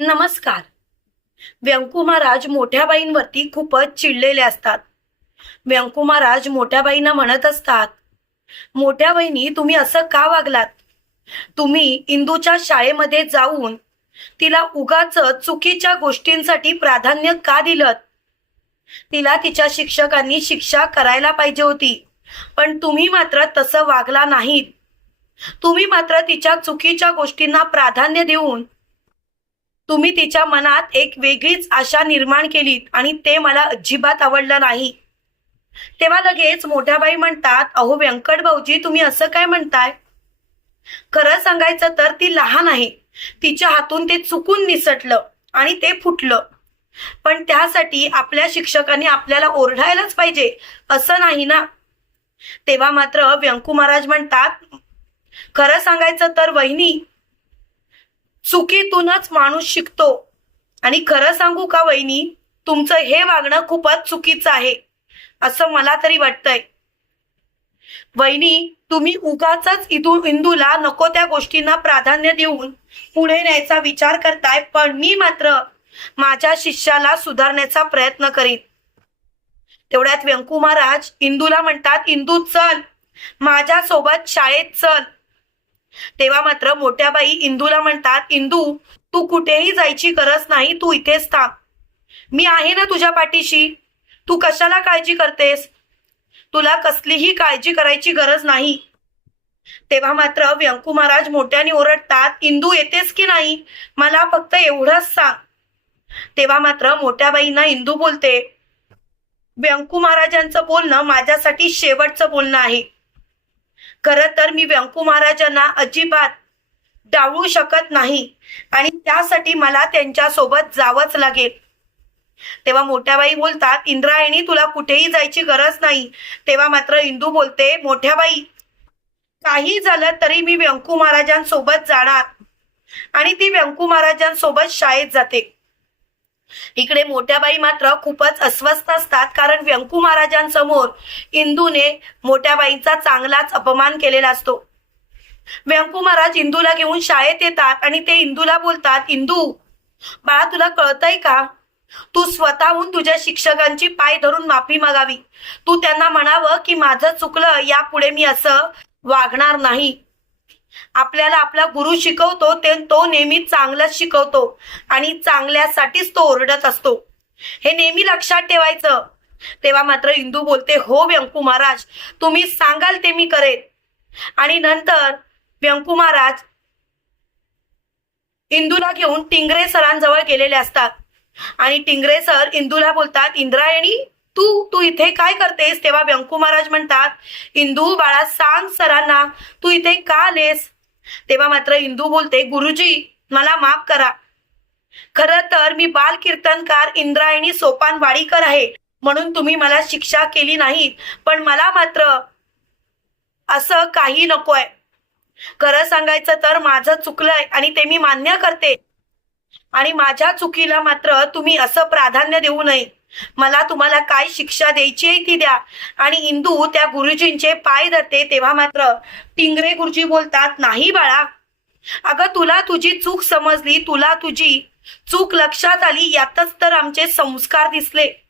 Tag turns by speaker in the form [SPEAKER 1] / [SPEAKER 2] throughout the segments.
[SPEAKER 1] नमस्कार. व्यंकू महाराज मोठ्या बाईंवरती खूपच चिडलेले असतात. व्यंकू महाराज मोठ्या बाईंना म्हणत असतात मोठ्या बहिणी तुम्ही असं का वागलात? तुम्ही इंदूच्या शाळेमध्ये जाऊन तिला उगाच चुकीच्या गोष्टींसाठी प्राधान्य का दिलं तिला तिच्या शिक्षकांनी शिक्षा करायला पाहिजे होती पण तुम्ही मात्र तसं वागला नाहीत. तुम्ही मात्र तिच्या चुकीच्या गोष्टींना प्राधान्य देऊन तुम्ही तिच्या मनात एक वेगळीच आशा निर्माण केलीत आणि ते मला अजिबात आवडलं नाही. तेव्हा लगेच मोठ्या बाई म्हणतात अहो व्यंकट भाऊजी तुम्ही असं काय म्हणताय? खरं सांगायचं तर ती लहान आहे. तिच्या हातून ते चुकून निसटलं आणि ते फुटलं. पण त्यासाठी आपल्या शिक्षकांनी आपल्याला ओरडायलाच पाहिजे असं नाही ना? तेव्हा मात्र व्यंकू महाराज म्हणतात खरं सांगायचं तर वहिनी चुकीतूनच माणूस शिकतो. आणि खरं सांगू का वहिनी तुमचं हे वागणं खूपच चुकीचं आहे असं मला तरी वाटतंय. वहिनी तुम्ही उगाच इथून इंदूला नको त्या गोष्टींना प्राधान्य देऊन पुढे न्यायचा विचार करताय पण मी मात्र माझ्या शिष्याला सुधारण्याचा प्रयत्न करीन. तेवढ्यात व्यंकू महाराज इंदूला म्हणतात इंदू चल. माझ्या सोबत शाळेत चल. तेव्हा मात्र मोठ्या बाई इंदूला म्हणतात इंदू तू कुठेही जायची गरज नाही तू इथेच थांब. मी आहे ना तुझ्या पाठीशी. तू कशाला काळजी करतेस? तुला कसलीही काळजी करायची गरज नाही. तेव्हा मात्र व्यंकू महाराज मोठ्याने ओरडतात इंदू येतेस की नाही? मला फक्त एवढंच सांग. तेव्हा मात्र मोठ्या बाईंना इंदू बोलते व्यंकू महाराजांचं बोलणं माझ्यासाठी शेवटचं बोलणं आहे. खरं तर मी व्यंकू महाराजांना अजिबात डावळू शकत नाही. आणि त्यासाठी मला त्यांच्यासोबत जावंच लागेल. तेव्हा मोठ्या बाई बोलतात इंद्रायणी तुला कुठेही जायची गरज नाही. तेव्हा मात्र इंदू बोलते मोठ्या बाई काही झालं तरी मी व्यंकू महाराजांसोबत जाणार. आणि ती व्यंकू महाराजांसोबत शाळेत जाते. इकडे मोठ्या बाई मात्र खूपच अस्वस्थ असतात कारण व्यंकू महाराजांसमोर इंदूने मोठ्या बाईचा चांगलाच अपमान केलेला असतो. व्यंकू महाराज इंदूला घेऊन शाळेत येतात आणि ते इंदूला बोलतात इंदू बाळा तुला कळतंय का? तू स्वतःहून तुझ्या शिक्षकांची पाय धरून माफी मागावी. तू त्यांना म्हणावं की माझं चुकलं यापुढे मी असं वागणार नाही. आपल्याला आपला गुरु शिकवतो ते तो नेहमी चांगलंच शिकवतो आणि चांगल्यासाठीच तो ओरडत असतो. हे नेहमी लक्षात ठेवायचं. तेव्हा मात्र इंदू बोलते हो व्यंकू महाराज तुम्ही सांगाल ते मी करेन. आणि नंतर व्यंकू महाराज इंदूला घेऊन टिंगरे सरांजवळ गेलेले असतात. आणि टिंगरे सर इंदूला बोलतात इंद्रायणी तू तू इथे काय करतेस? तेव्हा व्यंकू महाराज म्हणतात इंदू बाळा सांग सरांना तू इथे का आलेस? तेव्हा मात्र इंदू बोलते गुरुजी मला माफ करा. खर तर मी बाल कीर्तनकार इंद्रायणी सोपान वाडीकर आहे. म्हणून तुम्ही मला शिक्षा केली नाही पण मला मात्र असं काही नकोय. खरं सांगायचं तर माझं चुकलंय आणि ते मी मान्य करते. आणि माझ्या चुकीला मात्र तुम्ही असं प्राधान्य देऊ नये. मला तुम्हाला काय शिक्षा द्यायची आहे ती द्या. आणि इंदू त्या गुरुजींचे पाय धरते तेव्हा मात्र टिंगरे गुरुजी बोलतात नाही बाळा. अगं तुला तुझी चूक समजली तुला तुझी चूक लक्षात आली यातच तर आमचे संस्कार दिसले.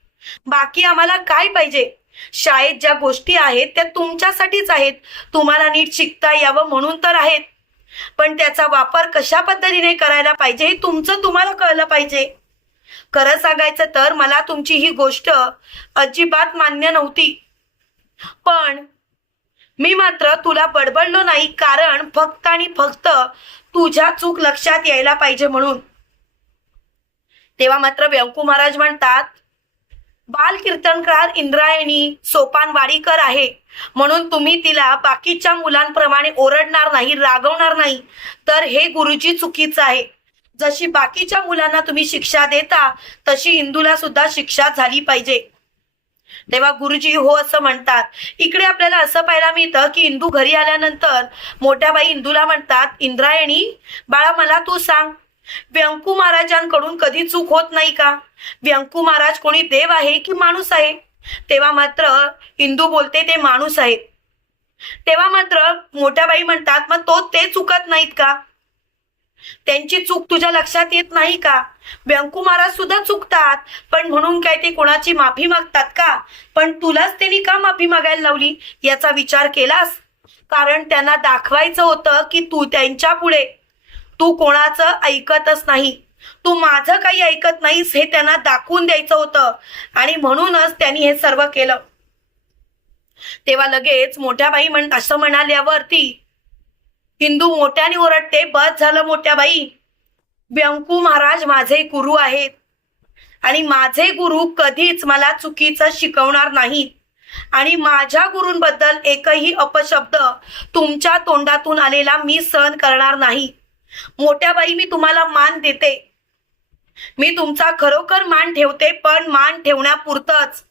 [SPEAKER 1] बाकी आम्हाला काय पाहिजे? शाळेत ज्या गोष्टी आहेत त्या तुमच्यासाठीच आहेत. तुम्हाला नीट शिकता यावं म्हणून तर आहेत. पण त्याचा वापर कशा पद्धतीने करायला पाहिजे हे तुमचं तुम्हाला कळलं पाहिजे. खरं सांगायचं तर मला तुमची ही गोष्ट अजिबात मान्य नव्हती. पण मी मात्र तुला बडबडलो नाही कारण फक्त आणि फक्त तुझ्या चूक लक्षात यायला पाहिजे म्हणून. तेव्हा मात्र व्यंकू महाराज म्हणतात बाल कीर्तनकार इंद्रायणी सोपान वाडीकर आहे. म्हणून तुम्ही तिला बाकीच्या मुलांप्रमाणे ओरडणार नाही रागवणार नाही. तर हे गुरुजी चुकीचं आहे. जशी बाकीच्या मुलांना तुम्ही शिक्षा देता तशी हिंदूला सुद्धा शिक्षा झाली पाहिजे. तेव्हा गुरुजी हो असं म्हणतात. इकडे आपल्याला असं पाहायला मिळतं की हिंदू घरी आल्यानंतर मोठ्या बाई हिंदूला म्हणतात इंद्रायणी बाळा मला तू सांग व्यंकू महाराजांकडून कधी चूक होत नाही का? व्यंकू महाराज कोणी देव आहे की माणूस आहे? तेव्हा मात्र हिंदू बोलते ते माणूस आहेत. तेव्हा मात्र मोठ्या बाई म्हणतात मग तो ते चुकत नाहीत का? त्यांची चूक तुझ्या लक्षात येत नाही का? व्यंकू महाराज सुद्धा चुकतात. पण म्हणून काय ते कोणाची माफी मागतात का? पण तुलाच त्यांनी का माफी मागायला लावली? याचा विचार केलास? कारण त्यांना दाखवायचं होतं की तू त्यांच्या पुढे. तू कोणाचं ऐकतच नाही. तू माझं काही ऐकत नाहीस हे त्यांना दाखवून द्यायचं होतं. आणि म्हणूनच त्यांनी हे सर्व केलं. तेव्हा लगेच मोठ्या बाई म्हण असं म्हणाल्यावरती हिंदू मोठ्याने ओरडते बस झालं मोठ्या बाई. व्यंकू महाराज माझे गुरु आहेत. आणि माझे गुरु कधीच मला चुकीचं शिकवणार नाही. आणि माझ्या गुरूंबद्दल एकही अपशब्द तुमच्या तोंडातून आलेला मी सहन करणार नाही. मोठ्या बाई मी तुम्हाला मान देते. मी तुमचा खरोखर मान ठेवते पण मान ठेवण्यापुरतच.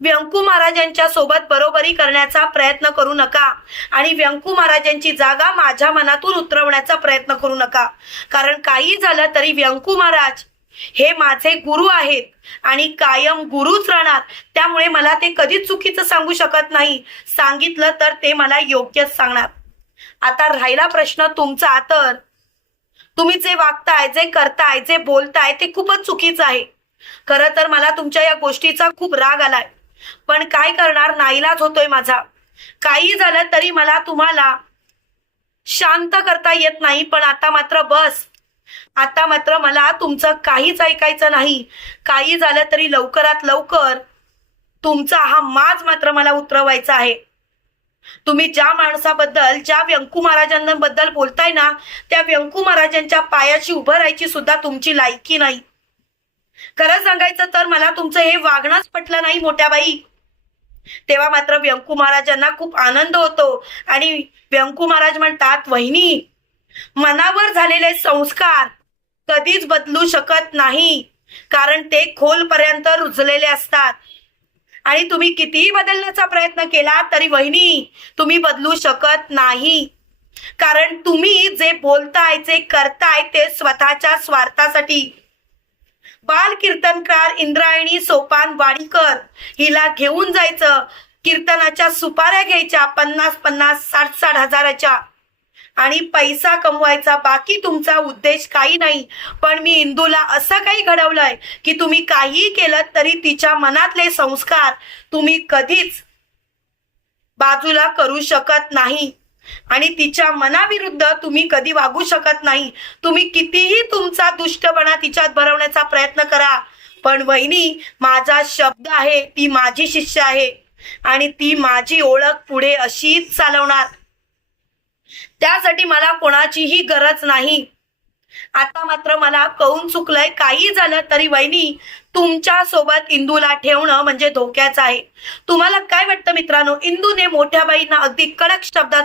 [SPEAKER 1] व्यंकू महाराजांच्या सोबत बरोबरी करण्याचा प्रयत्न करू नका आणि व्यंकू महाराजांची जागा माझ्या मनातून उतरवण्याचा प्रयत्न करू नका. कारण काही झालं तरी व्यंकू महाराज हे माझे गुरु आहेत आणि कायम गुरुच राहणार. त्यामुळे मला ते कधीच चुकीचं सांगू शकत नाही. सांगितलं तर ते मला योग्यच सांगणार. आता राहिला प्रश्न तुमचा तर. तुम्ही जे वागताय जे करताय जे बोलताय ते खूपच चुकीचं आहे. खरं तर मला तुमच्या या गोष्टीचा खूप राग आलाय. पण काय करणार? नाईलाज होतोय माझा. काही झालं तरी मला तुम्हाला शांत करता येत नाही पण आता मात्र बस. आता मात्र मला तुमचं काहीच ऐकायचं नाही. काही झालं तरी लवकरात लवकर तुमचा हा माज मात्र मला उतरवायचा आहे. तुम्ही ज्या माणसाबद्दल ज्या व्यंकू महाराजांबद्दल बोलताय ना त्या व्यंकू महाराजांच्या पायाशी उभं राहायची सुद्धा तुमची लायकी नाही. खरं सांगायचं तर मला तुमचं हे वागणंच पटलं नाही मोठ्या बाई तेव्हा मात्र व्यंकू महाराजांना खूप आनंद होतो. आणि व्यंकू महाराज म्हणतात वहिनी मनावर झालेले संस्कार कधीच बदलू शकत नाही कारण ते खोलपर्यंत रुजलेले असतात. आणि तुम्ही कितीही बदलण्याचा प्रयत्न केला तरी वहिनी तुम्ही बदलू शकत नाही. कारण तुम्ही जे बोलताय जे करताय ते स्वतःच्या स्वार्थासाठी बाल कीर्तनकार इंद्रायणी सोपान वाडीकर. हिला घेऊन जायचं. कीर्तनाच्या सुपाऱ्या घ्यायच्या पन्नास पन्नास साठ साठ हजाराच्या. आणि पैसा कमवायचा बाकी तुमचा उद्देश काही नाही. पण मी इंदूला असं काही घडवलंय की तुम्ही काही केलं तरी तिच्या मनातले संस्कार तुम्ही कधीच बाजूला करू शकत नाही. आणि तिच्या मनाविरुद्ध तुम्ही कधी वागू शकत नाही. तुम्ही कितीही तुमचा दुष्टपणा तिच्यात भरवण्याचा प्रयत्न करा. पण वहिनी माझा शब्द आहे ती माझी शिष्य आहे. आणि ती माझी ओळख पुढे अशीच चालवणार. त्यासाठी मला कोणाचीही गरज नाही. आता मात्र मला कळून चुकलंय काही झालं तरी वहिनी तुमच्यासोबत इंदूला ठेवणं म्हणजे धोक्याचं आहे. तुम्हाला काय वाटतं मित्रांनो? इंदूने मोठ्या बाईंना अगदी कडक शब्दात